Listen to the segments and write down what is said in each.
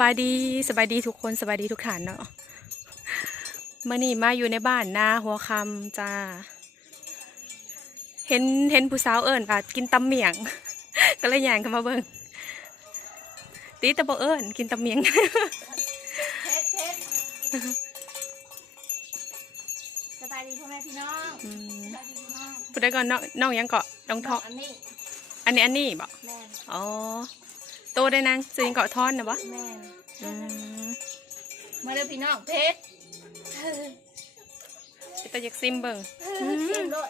บายดีสบายดีทุกคนสบายดีทุกฐานเนาะมื่อนี้มาอยู่ในบ้านนาหัวคำจ้าเห็นเห็นผู้สาวเอิญค่ะกินตำเมียง ก็เลยย่างเข้ามาเบิ่งตีแตะบเอิญกินตำเมียงเพชรเพชรสบายดีพ่อแม่พี่น้องอืมสบายดีพี่น้องพูดได้ก่อนน้องน้องยังเกาะน้องทน้อองงอันนี้อันนี้อันนี้บอกแม่นอ๋อ โตได้นางซื้อยังเกาะทอนนะบะแม่นอืมมาเลยพี่น้องเพชรแต่อยากซิมเบิ่งชิมรส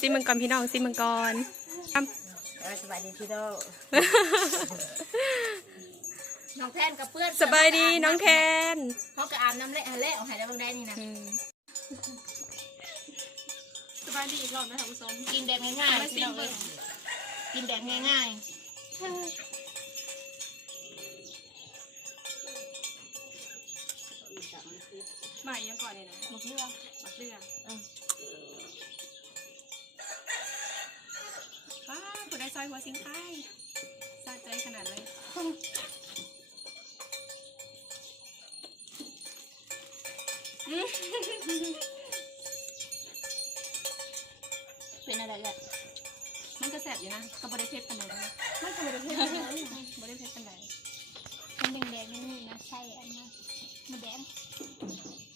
ซิมเบิ่งก่อนพี่น้องซิมเบิ่งก่อนอ้ำสบายดีพี่น้องน้องแทนกับเพื่อนสบายดีน้องแทนเขาก็อาบน้ำเละเละเอาหายได้บางได้นี่นะสบายดีอีกรอบนะคะผู้ชมกินแบบง่ายๆพี่น้องเอ้ยกินแบบง่ายใหม่ยังก่อนเลยนะๆหมดเรื่องมักเลืออืมว้าผู้ได้ซอยหัวสิงไข่สะใจขนาดเลยเป็นอะไรอะมันก็แสบอยู่นะกับบริเพชรกันเลยนะไม่เคยเป็นเพชรเลยบริเพชรกันเลยมันแดงๆนี่นะใช่อันนั้นมันแดง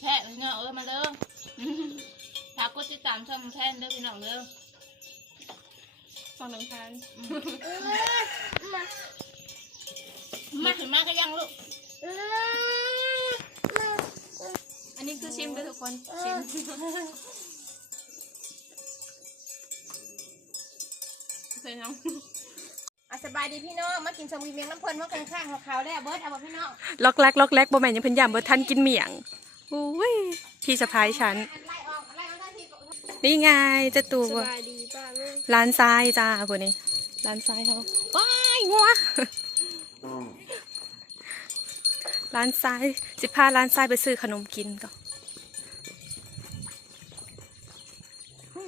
แค่พี่น้องเออมาเด้อฝากกดติดตามช่องแทนเด้อพี่น้องเด้อฟังน้องทานมามาถึงมาก็ยังลูก อันนี้คือชิมด้วยทุกคนชิมเคยน้องอะสบายดีพี่น้องมากินชมวีเมียงน้ำเพลินว่ากันข้างขาวๆแล้วเบิร์ดเอาบ่พี่น้องล็อกแรกล็อกแรกบ่แม่นยังเพิ่นยามบ่ทันกินเมี่ยง อุ้ยพี่สะพายฉันไล่ออกไล่ออกได้ทีก็นี่ไงเจะตูสบายดีป้าลูกร้านทรายจ้าคนนี้ร้านทรายเขาว้ายงัวร้านทรายสิพาร้านทรายไปซื้อขนมกินก่อน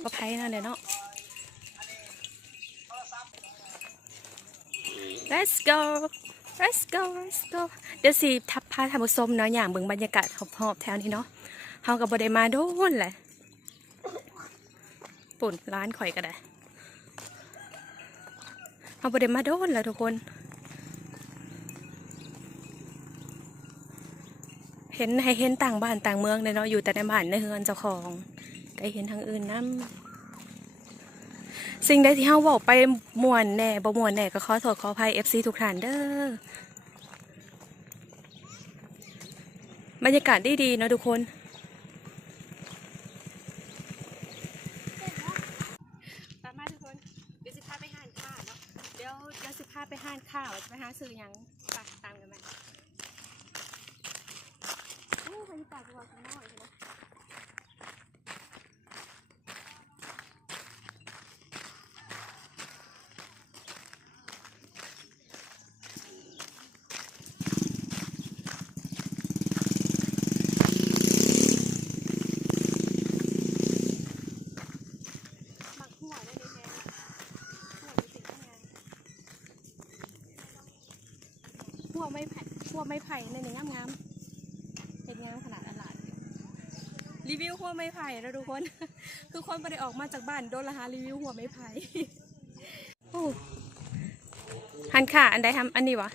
ก็ไพ่นั่นเดี๋ยวเนาะ let's go let's go let's go เดี๋ยวสิทับพาทำผสมเนาะอย่างเบิ่งบรรยากาศหอบๆแถวนี้เนาะเฮากับ่ได้มาโดนแหละปุ่นร้านข่อยก็ได้เอาประเด็นมาโดนแล้วทุกคน เห็นให้เห็นต่างบ้านต่างเมืองเลยเนาะอยู่แต่ในบ้านในเฮือนเจ้าของได้เห็นทางอื่นนํสิ่งใดที่เฮาบอกไปม่วนแน่บ่ม่วนแน่ก็ขอโทษขออภัย FC ทุกท่านเด้อ บรรยากาศดีดีนะทุกคน ตามมาทุกคน เดี๋ยวสิพาไปห้านข้าวเนาะ เดี๋ยวเดี๋ยวสิพาไปห้านข้าวจะไปหาซื้อหยังไปตามกันไหมโอ้บรรยากาศดีกว่าข้างนอกใช่ไหมหมักหัวได้เลยแทนหัวเป็นสิ่งที่งามหั วไม่ไผ่หัวไม่ไผ่ในหนึ่งงามๆเป็นงามขนาดอลาดรีวิวหัวไม่ไผ่แล้วทุกคน คือคนไปได้ออกมาจากบ้านโดนละหารีวิวหัวไม่ไผ่โอ้หันขาอันใดทำอันนี้วะ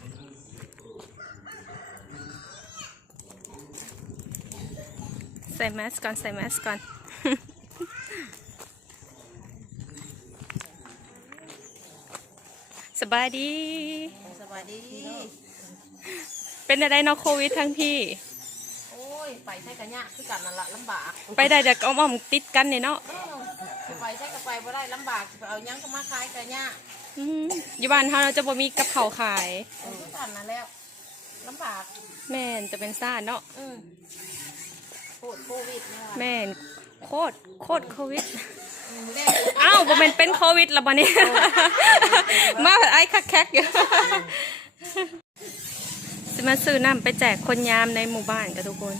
ใส่แมสก่อนใส่แมสก่อนสบายดีสบายดี เป็นอะไรเนาะโควิดทั้งพี่ โอ้ย ไปใช้กันยากคือกันนั่นละลำบากไปได้แต่อ้อมๆติดกันเนี่ยเนาะเออไปใช้กันไปบ่ได้ลำบากไปเอาหยังก็มาขายกันยากอืมอยู่บ้านเราเราจะบ่มีกับเขาวขาย เออคือกันนั่นแล้วลำบากแม่นจะเป็นซ่าเนาะเออโคตรโควิดเนี่ยว่ะแม่นโคตรโคตรโควิด อืมแม่อ้าวบ่แม่นเป็นโควิดแล้วบ่เนี่ย มาไอ้คักแคกอยู่ สิมาซื้อน้ำไปแจกคนยามในหมู่บ้านกับทุกคน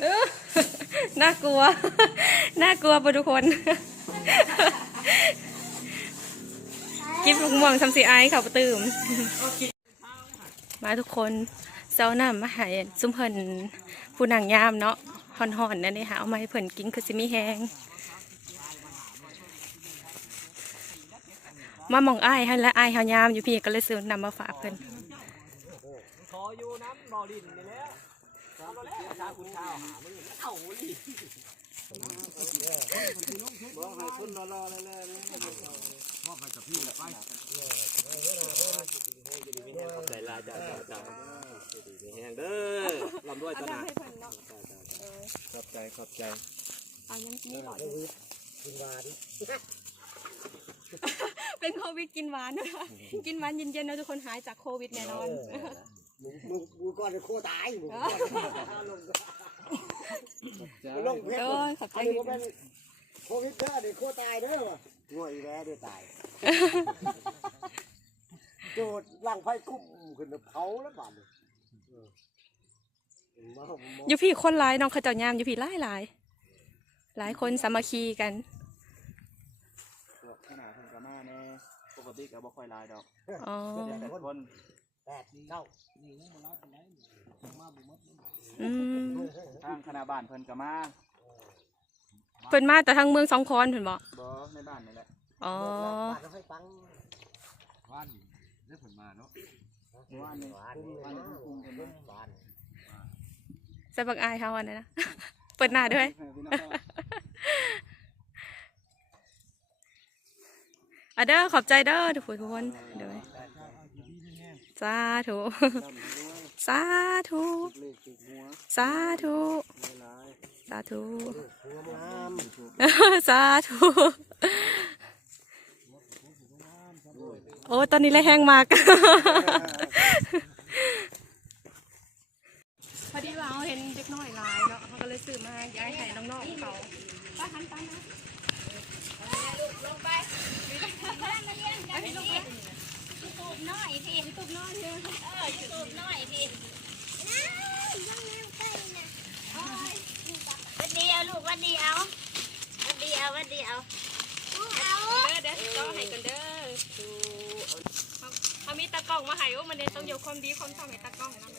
เออน่ากลัว น่ากลัวปะทุกคนกิบลูกม่วงทำสีไอายเขาประตืมมาทุกคนเจ้าน้ำมาหายซุ้มเพิ่นผู้นางยามเนาะห่อนๆนั่นนี่ค่ะเอามาให้เพิ่นกินคือสิมีแห้ง มาหมองอ้ายให้และอ้ายเฮายามอยู่พี่ก็เลยซื้อนำมาฝากเพิ่นขออยู่น้ำบ่อดินนี่แล้วสามแล้วชาคุณชาวหาไม่เอาดิบอกให้คุณรอรอเลยเลยนะมอบให้กับพี่ไปขอบใจลาจ้าจ้าจ้าแห้งเด้อลำด้วยตนาขอบใจขอบใจเอายังมีหลอดกินหวาน เป็นโควิดกินหวานด้วยค่ะกินหวานเย็นๆนะทุกคนหายจากโควิดแน่นอน มึงมึงมึงก่อนจะโคตายมึงก่อนลงจ้าลงเพชรโอ้ยขอบใจอันนี้เป็นโควิดเด้อเดี๋ยวโคตายเด้อวะง่วยแว่เดี๋ยวตายโจดหลังไฟกุ้มขึ้นเผาแล้วบาดเลยมาผมมองอยู่พี่คนร้ายน้องเขาเจ้ายามอยู่พี่หลายหลายหลายคนสามัคคีกัน ขนาดเพิ่นก็มา แน่ปกติก็บ่ค่อยลายดอกอ๋อแต่คนแปดเก้าอืมทางคณะบ้านเพิ่นก็มาเพิ่นมาแต่ทางเมืองสองคอนเพิ่นบอกบ่ในบ้านนี่แหละอ๋อปาดให้ฟังว่านได้ผลมาเนาะว่านนี่หวานคุ้มนี่ว่านนะนี่คุ้มเห็นไหมหวานใส่บักอายเขาอันนั้นนะ เปิดหน้าด้วย พี่น้อง อะเด้อขอบใจเด้อทุกคนทุกคนเด้อสาธุสาธุสาธุสาธุหัวงามสาธุโอ้ตอนนี้เลยแห้งมากพอดีว่าเขาเห็นเด็กน้อยหลายเนาะเขาก็เลยซื้อมาย้ายให้น้องๆเขาป้าหันตานะ วันดีเอาลูกวันดีเอาวันดีเอาวันดีเอาเอาเด้อเด้อต้องให้กันเด้อเขาเขามีตากล้องมาให้ว่ามันเนี่ยต้องยกความดีความชอบให้ตากล้องนะ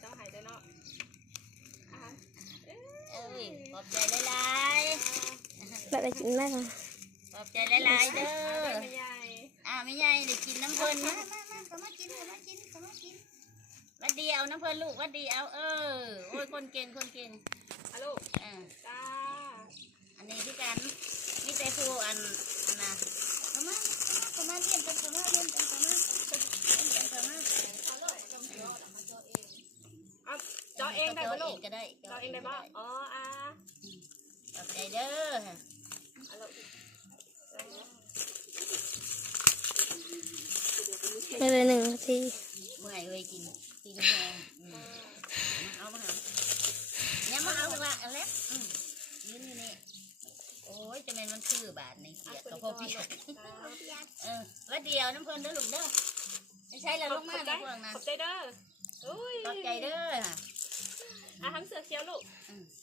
เจ้าให้ด้วยเนาะอะ เอ้ยขอบใจหลาย แบบไปกินแม่ค่ะๆขอบใจหลายๆเด้อไม่ใหญ่อ่าไม่ใหญ่ได้กินน้ำเพิ่นมามามาก็มากินก็มากินก็มากินวันดีเอาน้ำเพิ่นลูกวันดีเอาเออโอ้ยคนเก่งคนเก่งอะลูกเออจ้าอันนี้พี่กันมีแต่ผู้อันอันน่ะประมาณประมาณเรียนกันประมาณเรียนกันประมาณเรียนกันประมาณเอาเจาะเองได้ปะลูกก็ได้เจาะเองได้ปะอ๋ออะขอบใจเด้อ อะลูก ไม่เลยหนึ่งทีเมื่อยเวยกินกินแห้งอืมเอามาเอาเนี่ยมาเอาดีกว่าเอาแล้วยืนอยู่นี่โอ้ยจะเป็นมันคือบาทในเสียกระเพาะเปียกเออว่าเดียวน้ำเพลินเด้อลูกเด้อไม่ใช่แล้วลงมาในพวกนั้นขอบใจเด้ออุ้ยขอบใจเด้ออะทำเสือเขียวลูก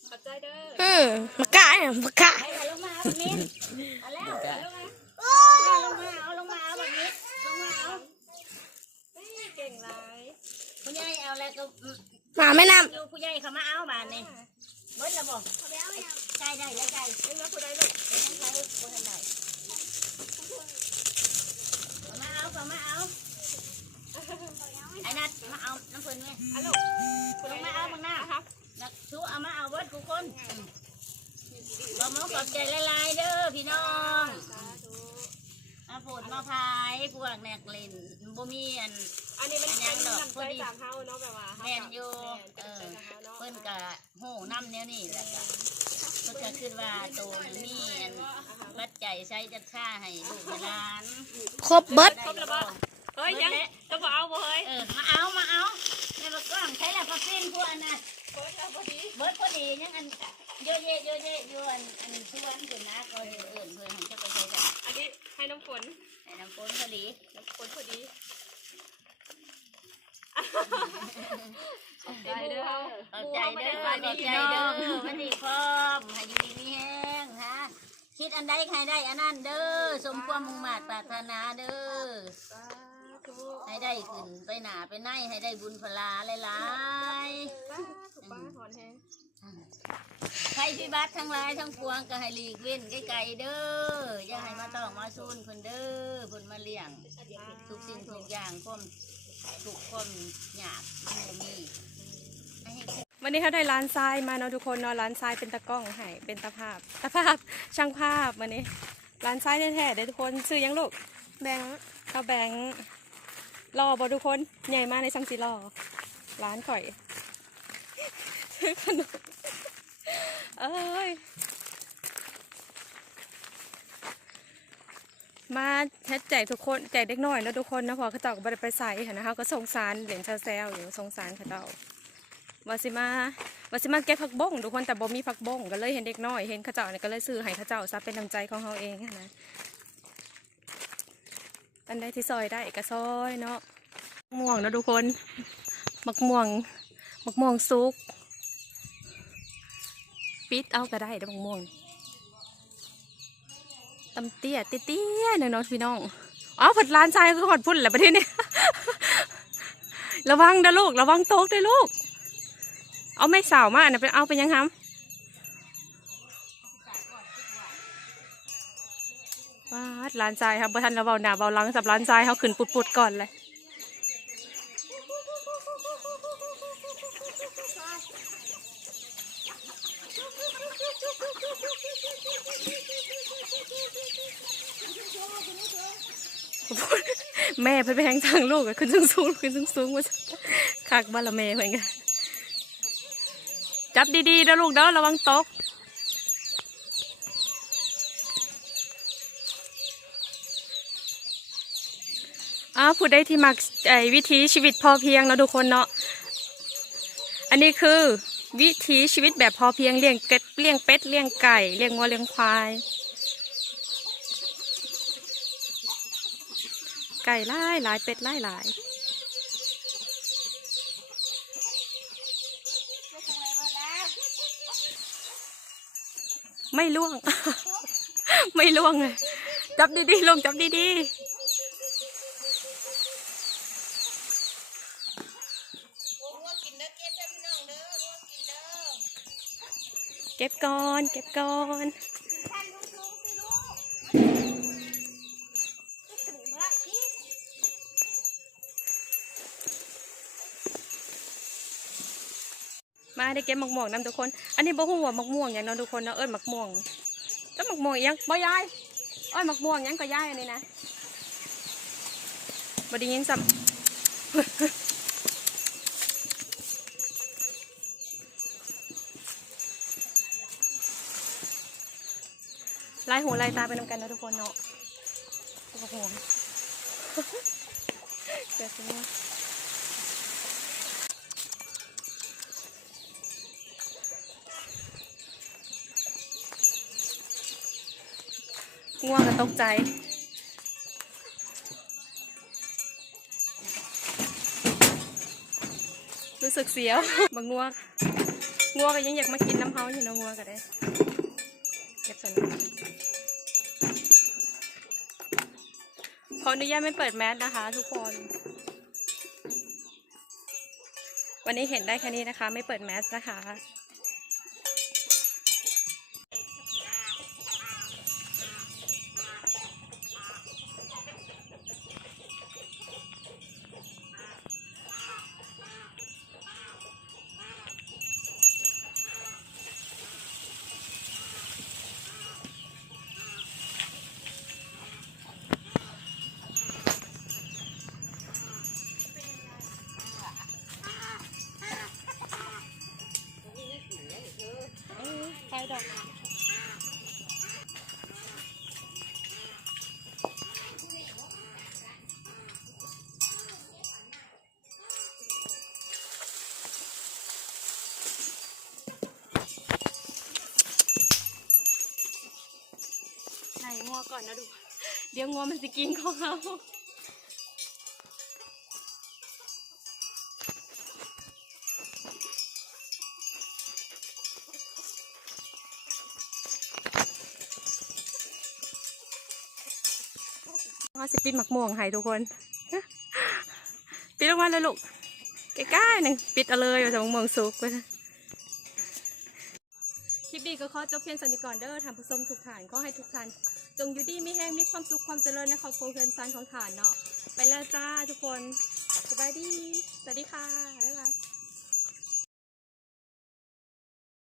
ขอบใจเด้ออืมมะกะเนี่ยมะกะเอาลงมาเอาแบบนี้เอาแล้วเอาลงมาเอาลงมาเอาลงมาเอาแบบนี้ลงมาเอา เก่งไร ผู้ใหญ่เอาแล้วก็หมาไม่นอยู่ผู้ใหญ่เขามาเอาบาทนี่เบิดแล้วบอกใกล้ได้แล้วใกล้เอ็งนะผู้ใดลูกไปทางใครบ่ทันได้เขามาเอาเขามาเอาไอ้นัดมาเอาน้ำเพิ่นไหมอะลูกผู้ใดลงมาเอาข้างหน้าครับนักชูเอามาเอาเบิดทุกคนบอกมขอบใจหลายๆเด้อพี่น้องสาธุมาฝนมาพายพวกแนกเล่นบ่มีอัน อันนี้มันอันยัเป็นงดอกน้ำพอใจดีสามเฮาเนาะแบบว่าแม่นอยู่เอเอออเพิ่นกะโหน้ำแนวนี่แหละกะเพิ่นก็คิดว่าโตนี่มีอันวัดใจใช้จัดค่าให้ลูกให้หลานำครบเบิดครบแล้วบ่เฮ้ยยังจะบอกเอาบ่เฮ้ยเออมาเอามาเอาแม่บอกกล้องใช้แล้วก็ปิ้นพวกอันน่ะเฮ้ยเอาพอดีเบิดพอดียังอันเยอะแยะเยอะแยะอยู่อันอันชวนเพิ่นนะก็เอื่นเพิ่นให้จะไปใช้กันอันนี้ให้น้ำฝนให้น้ำฝนพอดีน้ำฝนพอดี ใจเด้อขอบใจเด้อขอบใจเด้อวันนี้พร้อมให้อยู่ดีมีแห้งฮะคิดอันใดใครได้อันนั้นเด้อสมความมุ่งมาตรปรารถนาเด้อให้ได้ขึ้นไปหนาไปไหนให้ได้บุญพลาหลายๆป้าป้าหอนแฮงใครพิบัติทั้งหลายทั้งปวงก็ให้หลีกเว้นไกลๆเด้ออย่าให้มาต้องมาซุนคนเด้อคนมาเลี้ยงทุกสิ่งทุกอย่างความ ทุกความยากมันบ่มีให้ให้วันนี้เขาได้ร้านทรายมาเนาะทุกคนเนาะร้านทรายเป็นตะกล้องให้เป็นตะภาพตะภาพช่างภาพวันนี้ร้านทรายแท้ๆเด้อทุกคนซื้อยังลูกแบงค์ข้าวแบงค์รอบอทุกคนใหญ่มากในซังสีรอร้านข่อยซื้อขนมเอ้ย มาแท็แจกทุกคนแจกเด็กน้อยแล้วทุกคนนะพอเขาเจ้าก็บ่ได้ไปใส่ค่ะนะคะก็สงสารเหรียญชาแซวอยู่สงสารเขาเจ้าวาสิมาวาสิมาเก็บผักบ้งทุกคนแต่บ่มีผักบ้งก็เลยเห็นเด็กน้อยเห็นเขาเจ้าเนี่ยก็เลยซื้อให้เขาเจ้าซะเป็นน้ำใจของเขาเองนะอันใดที่ซอยได้ก็ซอยเนาะม่วงนะทุกคนมักม่วงมักม่วงซุกปิดเอาก็ได้เด้อมักม่วง ตำเตี้ยเตี้ยเนาะพี่น้องอ๋อผัดร้านชายคือหอดพุ่นแหละประเทศนี้ระวังนะลูก ระวังโต๊ะด้วยลูก เอาไม่สาวมากนะเปเอาไปยังทำว้าร้านทรายครับบ่อนเราเบาหนาเบาหลังสับร้านทรายเขาขึ้นปุดๆก่อนเลย แม่เพิ่น ไปแทงทางลูกอะขึ้นสูงสูงขึ้นสูงสูงว่าคักบ้านละแม่เหมือนกันจับดีๆนะลูกเด้อระวังตกอ้าวผู้ใดที่มักไอ้วิถีชีวิตพอเพียงเนาะทุกคนเนาะอันนี้คือวิถีชีวิตแบบพอเพียงเลี้ยงเป็ดเลี้ยงเป็ดเลี้ยงไก่เลี้ยงวัวเลี้ยงควาย ไก่ไล่หลายเป็ดไล่หลายไม่ล่วง ไม่ล่วงเลยจับดีๆลงจับดีๆเก็บก่อน เก็บก่อน ได้เก็บหมกม่วงนำทุกคน อันนี้บ่ฮู้ว่าหมกม่วงอย่างเนาะทุกคนเนาะเอิ้นหมกม่วงจ้าหมกม่วงยังบ่ยายเอ้ยหมกม่วงยังก็ยายอันนี้นะบ่ได้ยินซ้ำลายหูลายตาไปนำกันนะทุกคนเนาะโอ้โหเจ็บจัง เลยง่วงก็ตกใจ รู้สึกเสียวบางง่วงง่วก็ยังอยากมากินน้ำเฮาอยู่เนาะง่วงก็ได้เก็บส่วนขออนุญาตไม่เปิดแมสนะคะ ทุกคน วันนี้เห็นได้แค่นี้นะคะ ไม่เปิดแมสนะคะ ไหนงัวก่อนนะดู เดี๋ยวงัวมันจะกินของเขาาสิปิดหมักม่วงให้ทุกคนปิดลงมาเลยลูกใกล้ๆหนึ่งปิดเอาเลยว่าจะหมักม่วงสุกไปคลิปดีก็ขอจบเพียงสันิก่อนเด้อท่านผู้ชมทุกท่านขอให้ทุกท่าน จงอยู่ดีมีแห้งมีความสุขความเจริญในครอบครัวเพื่อนซันของฐานเนาะไปแล้วจ้าทุกคนสบายดีสวัสดีค่ะ